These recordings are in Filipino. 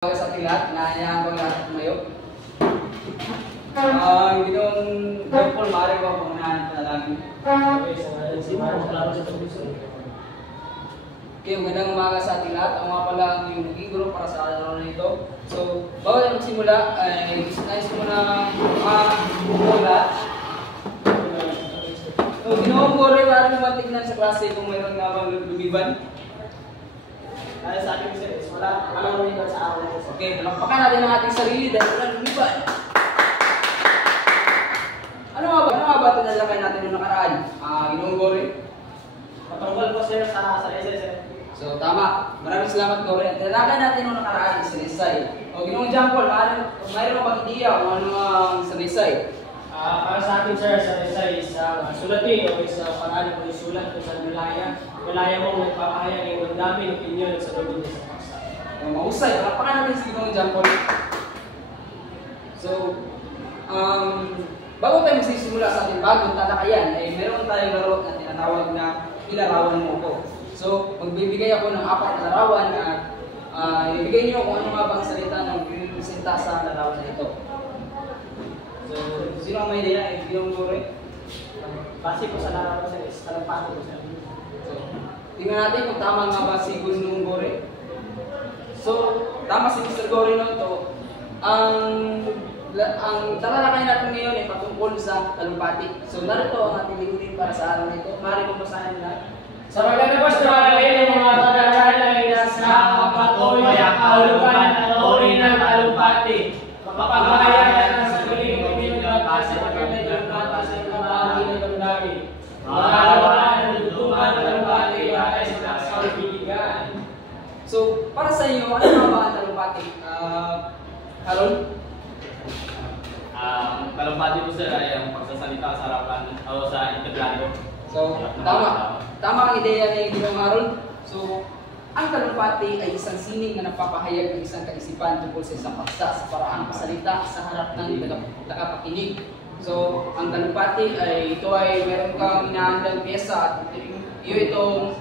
Sa pilat, naayaan ko lahat tumayo. Ginong Paul Mario ko pangunahan na lang. Okay, magandang umaga sa ating lahat. Ang mga pala yung naging guro para sa araw na ito. So, bago tayo magsimula, ay nais ko muna lahat. So, Ginoong Gore, para naman tignan sa klase kung mayroon nga bang lumiban. Dahil sa ating service, walang lumiban sa araw na ito. Okay, palakpakan natin ang ating sarili dahil walang lumiban. Ano nga ba tinalakay natin yung nakaraan? Ginoong Gore? Patungkol po sir sa SSM. So, tama. Maraming salamat, Gore. Tinalakay natin yung nakaraan sa Rizay. O, Ginoong John Paul, mayroon ka bang ideya kung ano ang sa Rizay? Para sa akin sir, sa SSI is sulatin o is paraan mo isulat kung sa wilaya mong nagpapahayag yung daming opinion sa loob sa paksa. Mahusay. Palakpakan natin si Ginoong John Paul. So, bago tayo magsisimula sa ating bagong talakayan, ay meron tayong laro na tinatawag na ilarawan mo ko. So, magbibigay ako ng 4 na larawan at ibigay niyo kung ano nga bang salita ng representa sa larawan na ito. So, sino ang may ideya? Ginoong Gore? Base po sa larawan sir is talampati po sir. So, tingnan natin kung tama nga ba si Ginoong Gore. So, tama si Mr. Gore no to. Ang talalakay natin ngayon ay patungkol sa talumpati. So, narito ang ating lingkunin para sa araw na ito. Maaari kong basahin na. Sa paglalabas na malalagay ng mga paglalakay ay nasa patuloy ang kahulugan at uri ng talumpati. Mapapahayag ng sariling opinion at sa pagkakailan at sa kabahagi ng damdamin. Mahalawan ang lutuman ng talumpati ay sa kasabigan. So, para sa inyo, ano nga ba ang talumpati? Harold? Talumpati po sir ay ang pagsasalita sa harapan o sa entablado. So, tama. Tama ang ideya ni Ginoong Harold. So, ang talumpati ay isang sining na nagpapahayag ng isang kaisipan tungkol sa isang paksa sa paraang pasalita sa harap ng tagapakinig. So, ang talumpati ay ito ay meron kang inahandang pyesa at itong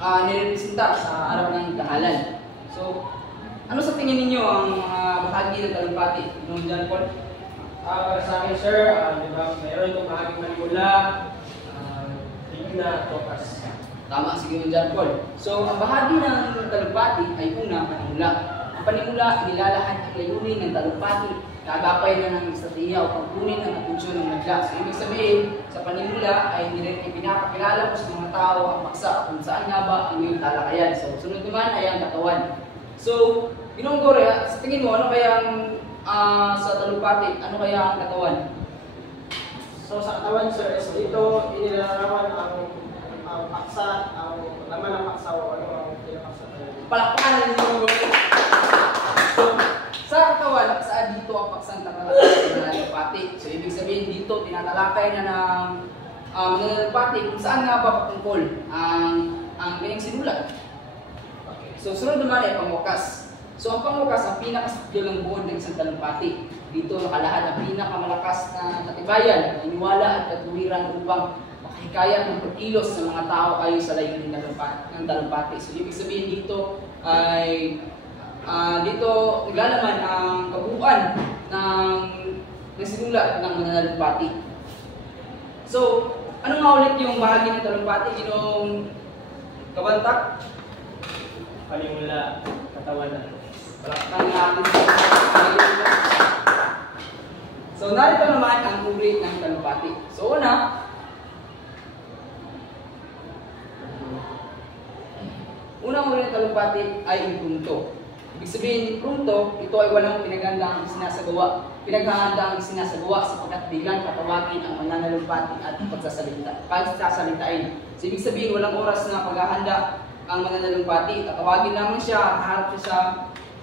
nirepresenta sa harap ng tahanan. So, ano sa tingin ninyo ang mga bahagi ng talumpati? Ginoong John Paul? Para sa akin sir, diba, mayroon itong bahaging manimula, na tokas. Tama, sige mo John Paul. So, ang bahagi ng talumpati ay una, panimula. Ang panimula, nilalahad ang layunin ng talumpati, kagapay na ng estratehiya o pagkunin ng atensyon ng madla. So, ibig sabihin, sa panimula ay pinapakilala mo sa mga tao ang paksa kung saan nga ba ang iyong talakayan. So, sunod naman ay ang katawan. So, Ginoong Gore, sa tingin mo, ano kaya ang sa talumpati, ano kaya ang katawan? So sa katawan sir, is dito inilarawan ang paksa, ang laman ng paksa o ano ang pinapaksa. Palakpakan na Ginoong Gore. So, sa katawan, saan dito ang paksang tatalakay ng talumpati? So, ibig sabihin dito, tinatalakay na ng talumpati kung saan nga ba patungkol ang kanyang sinulat. Okay. So, sunod naman ay pangwakas. So, ang pangwakas, ang pinakasakyol ng buod ng isang talumpati. Dito nakalahad ang pinakamalakas na katibayan, iniwala at katuwiran upang makahikayat ng pagkilos ng mga tao ayon sa layunin ng talumpati. So, ibig sabihin dito ay dito naglalaman ang kabuuan ng sinulat ng mananalumpati. So, ano nga ulit yung bahagi ng talumpati? Ginong kabantak? Panimula, katawanan. Palakpakan natin sa So, narito naman ang uri ng talumpati. So, una, unang uri ng talumpati ay imprunto. Ibig sabihin, imprunto, ito ay walang pinaghandaang sinasagawa sapagkat biglang patawagin ang mananalumpati at pagsasalitain. So, ibig sabihin, walang oras na paghahanda ang mananalumpati. Tatawagin lamang siya at harap siya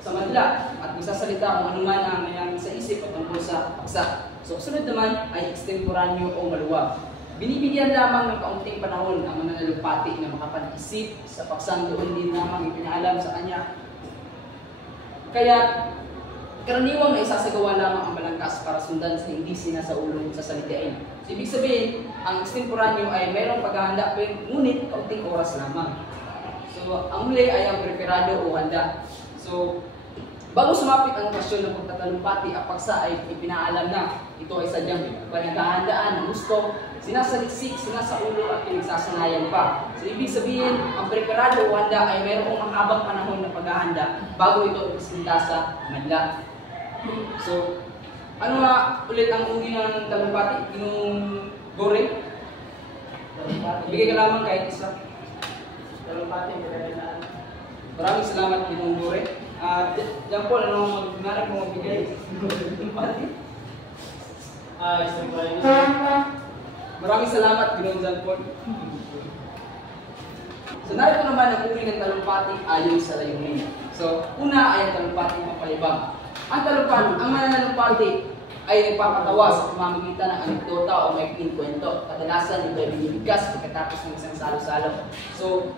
sa madla at magsasalita kung anuman ang mayang sa isip at tungkol sa paksa. So, sunod naman ay extemporaneo o maluwag. Binibigyan lamang ng kaunting panahon ang mananalumpati na makapag-isip sa paksang doon din lamang ipinaalam sa kanya. Kaya, karaniwang na isasagawa lamang ang balangkas para sundan sa hindi sinasaulong sa salitain. So, ibig sabihin, ang extemporaneo ay mayroong paghahanda pero ngunit kaunting oras lamang. So, ang huli ay ang preparado o handa. So, Bago sumapit ang okasyon ng pagtatalumpati, ang paksa ay ipinaalam na ito ay sadyang pinaghahandaan ng gusto, sinasaliksik, sinasaulo at pinagsasanayan pa. So ibig sabihin, ang preparado o handa ay mayroong mahabang panahon ng paghahanda bago ito ipresenta sa madla. So, ano nga ulit ang uri ng talumpati? Ginong Gore? Bigay ka lamang kahit isa. Talumpati, pinagandaan. Maraming salamat Ginong Gore. John Paul, ano mag-narap mo magbigay? Talumpati? Isang ko rin. Maraming salamat Ginong John Paul. So narito naman ang uri ng talumpati ayon sa layunin. So, una ay ang talumpati mapalibang. Ang mananalumpati ay nagpapatawa sa pamamagitan ng anekdota o maikling kwento. Kadalasan ito ay binibigkas pagkatapos ng isang salo-salo. So,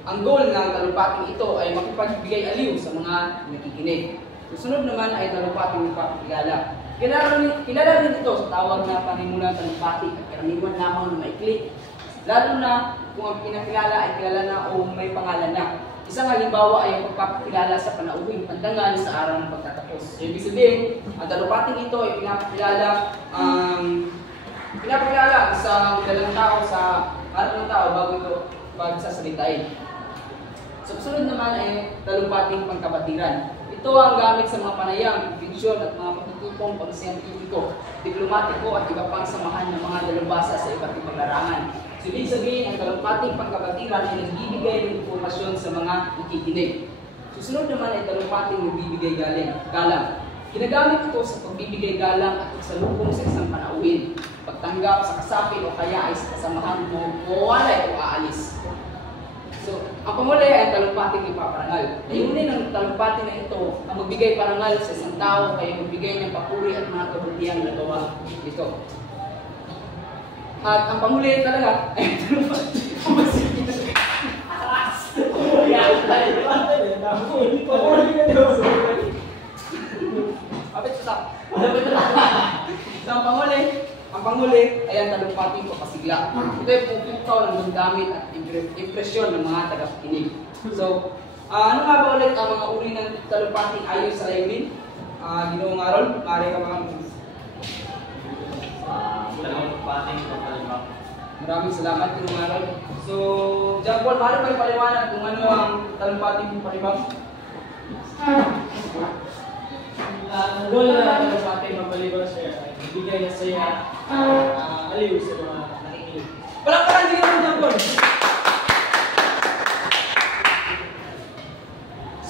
ang goal ng talumpating ito ay makipagbigay aliw sa mga nakikinig. Susunod naman ay talumpating nagpapakilala. Kilala rin ito sa tawag na panimulang talumpati at karaniwan lamang na maikli. Lalo na kung ang pinakilala ay kilala na o may pangalan na. Isang halimbawa ay ang pagpapakilala sa panauhing pandangan sa araw ng pagtatapos. So, ibig sabihin, ang talumpating ito ay pinapakilala sa dalang tao sa harap ng tao bago ito pagsasalitain. So, sunod naman ay talumpating pangkabatiran. Ito ang gamit sa mga panayam, fiksyon at mga patutupong pangsiyentipiko, diplomatiko at iba pang samahan ng mga dalubhasa sa iba't ibang larangan. So, ibig sabihin, ang talumpating pangkabatiran ay nagbibigay ng impormasyon sa mga nakikinig. Susunod naman ay talumpating nagbibigay galang. Ginagamit ito sa pagbibigay galang at pagsalubong sa isang panauhin, pagtanggap sa kasapi o kaya ay sa kasamahan mo o walay o aalis. So, ang pamuli ay ang talumpating ipaparangal. Layunin ng talumpati na ito ang magbigay parangal sa isang tao kaya magbigay ng papuri at mga kabutihang nagawa ito. At ang pamuli talaga ay talumpati. So, ang panguli ay ang talumpating papasigla. Ito ay pupitaw ng damdamit at impresyon ng mga tagapakinig. So, ano nga ba ulit ang mga uri ng talumpating ayon sa layunin? Ginoong Aaron, maaari ka mga Talumpating papalibang. Maraming salamat Ginoong Aaron. So, John Paul, maaari kayo paliwanag kung ano ang talumpating papalibang? Ang goal na talumpati mapalibang siya ay bigay na saya aliw sa mga nakikinig. Palakpakan din naman John Paul!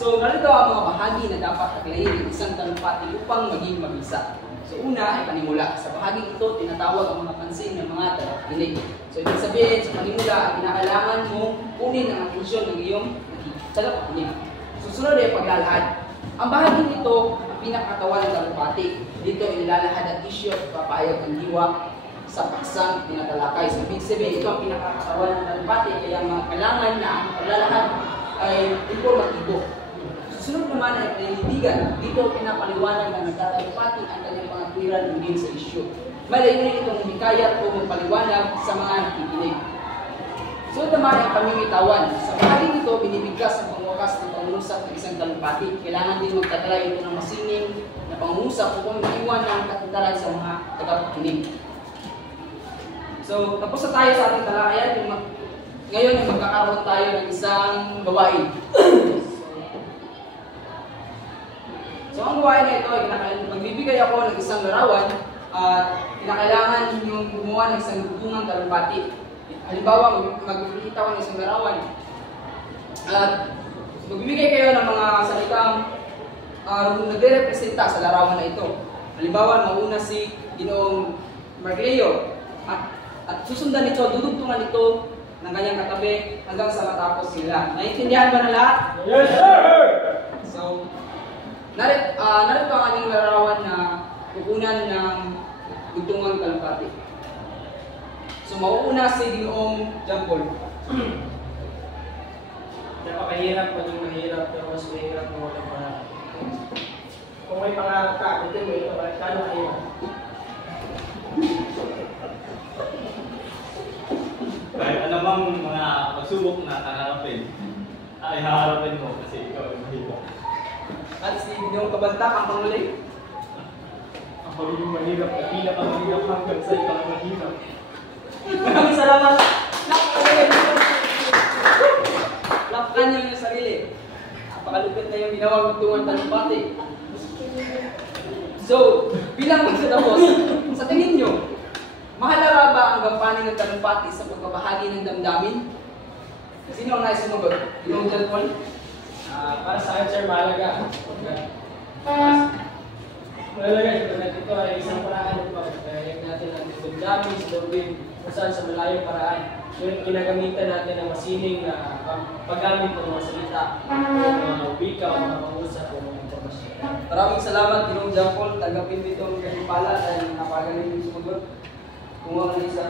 So, narito ang mga bahagi na dapat taglayin ng isang talumpati upang maging mabisa. So, una ay panimula. Sa bahagi ito, tinatawag ang mga pansin ng mga tagapakinig. So, ibig sabihin, sa panimula, ay kinakailangan mo kunin ang atensyon ng iyong tagapakinig. Susunod ay paglalahad. Ang bahagi nito, ang pinakatawan ng talumpati. Dito, inilalahad ang isyu at papayag ng diwa sa paksang tinatalakay. So, ibig sabihin, ito ang pinakatawan ng talumpati. Kaya mga kailangan na ang paglalahad ay informatibo. Susunod naman ay paninidigan. Dito pinapaliwanag na nagtatalumpati ang kanyang pangatwiran hindi sa isyu. Malayunin itong hikayat o magpaliwanag sa mga nakikinig. Sunod naman ay pamimitawan. Sa bahagi nito, binibigkas ang pangwakas ng pangungusap ng isang talumpati. Kailangan din magtatala ito ng masining na pangungusap upang maiwan ng katantaran sa mga tagapakinig. So, tapos na tayo sa ating talakayan. Ngayon ay magkakaroon tayo ng isang gawain. So, ang gawain na ito ay magbibigay ako ng isang larawan at kinakailangan yung gumawa ng isang dugungang talumpati. Halimbawa, magbibigay ako ng isang larawan at magbibigay kayo ng mga salitang nagre-representa sa larawan na ito. Halimbawa, mauna si Ginoong Marcleo at susundan ito, dudugtungan ito ng kanyang katabi hanggang sa matapos sila. Naiintindihan ba na lahat? Yes, sir! So, narito ang ating larawan na kukunan ng dugtungang talumpati. So, mauuna si Ginoong John Paul. Napakahirap pa yung mahirap, pero mas mahirap mo walang pangarap. Kung may pangarap ka, ito mo ito, kano mahirap? Kahit anumang mga pagsubok na kaharapin, ay haharapin mo kasi ikaw ay mahirap. At si Ginoong Kabantak ang pangulit. Ang pagiging mahirap at pinakamahirap hanggang sa ipang-mahirap. Maraming salamat. Lapakan niyo yung sarili. Napakalupit na yung ginawang tungan talumpati. So, bilang magtatapos, sa tingin nyo, mahalaga ba ang gampanin ng talumpati sa pagbabahagi ng damdamin? Sino ang nais sumagot? Yung John Paul? Para sa akin, sir, mahalaga. Mahalaga, ito ay isang paraan upang kaya natin ang damdamin sa lobin kung saan sa malayong paraan. Ngunit ginagamitan natin ang masining na paggamit ng mga salita, mga wika o mga pangusap o mga impormasyon. Maraming salamat, Ginoong John Paul. Tanggapin dito ang ganipala dahil napagaling yung sumagot. Kumuha ng isa.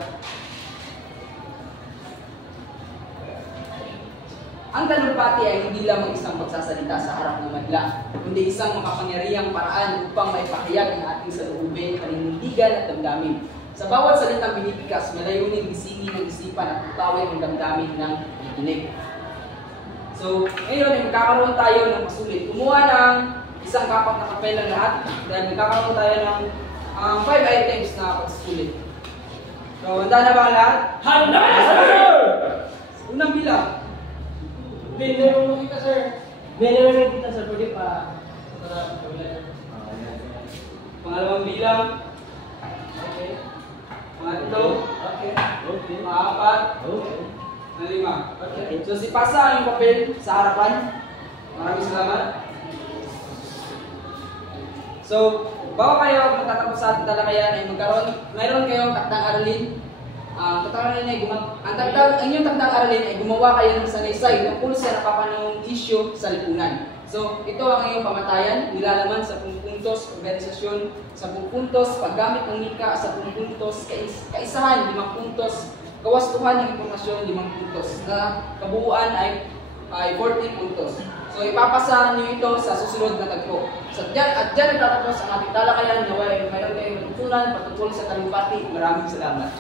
Ang talumpati ay hindi lamang isang pagsasalita sa harap ng madla, kundi isang makapangyarihang paraan upang maipahayag ang ating saloobin, paninindigan at damdamin. Sa bawat salitang binipikas, may layuning gisingin ng isipan at tutawin ang damdamin ng nakikinig. So, ngayon ay magkakaroon tayo ng pasulit. Kumuha ng isang kapat na papel ng lahat dahil magkakaroon tayo ng 5 items na pagsusulit. So, handa na ba ang lahat? Handa na, sir! Unang bilang. Bene mo kita, sir. Bene mo kita, sir. Pwede pa. Pangalawang bilang. Okay. Pangatlo. Okay. Okay. Pang-apat. Okay. Panglima. Okay. So, sipasa yung papel sa harapan. Maraming salamat. So, bago kayo magtatapos sa ating talakayan ay mayroon kayong takdang aralin. Ang inyong takdang aralin ay gumawa kayo ng sanaysay tungkol sa napapanahong issue sa lipunan. So, ito ang iyong pamatayan, nilalaman sa 10 puntos, organisasyon, 10 puntos, paggamit ng wika, 10 puntos, kaisahan, 5 puntos, kawastuhan ng impormasyon, 5 puntos, na kabuuan ay 40 puntos. So, ipapasahan niyo ito sa susunod na tagpo. So, at dyan nagtatapos ang ating talakayan na mayroon kayong matutunan patungkol sa talumpati. Maraming salamat.